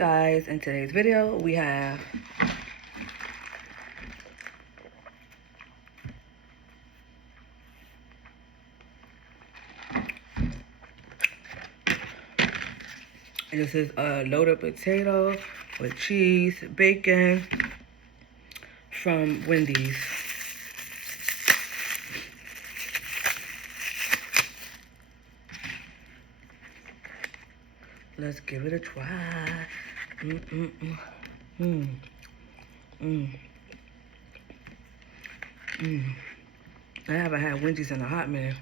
Guys, in today's video we have this is a loaded potato with cheese, bacon from Wendy's. Let's give it a try. I haven't had Wendy's in a hot minute.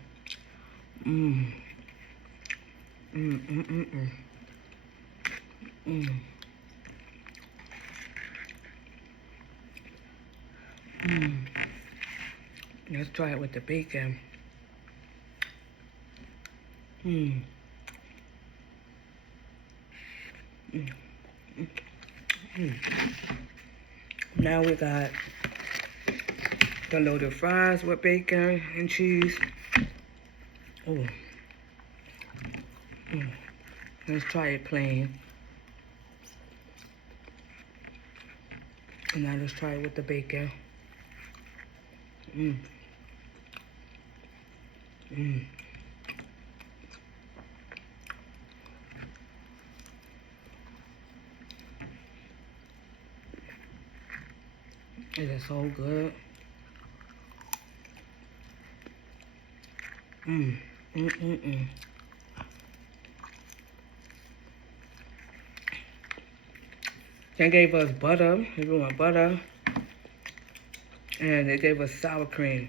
Let's try it with the bacon. Now we got the loaded fries with bacon and cheese. Let's try it plain. And now let's try it with the bacon. It is so good. They gave us butter, if you want butter, and they gave us sour cream.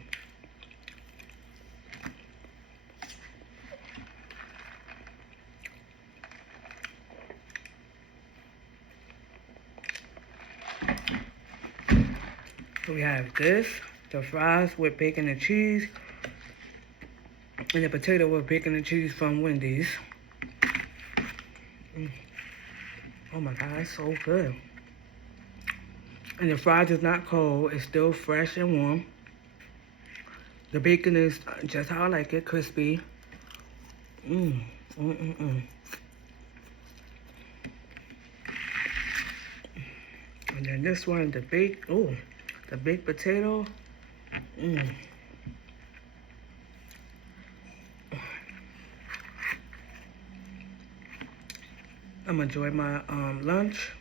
We have this, the fries with bacon and cheese, and the potato with bacon and cheese from Wendy's. Oh my God, it's so good. And the fries is not cold, it's still fresh and warm. The bacon is just how I like it, crispy. And then this one, the baked potato. I'm enjoying my lunch.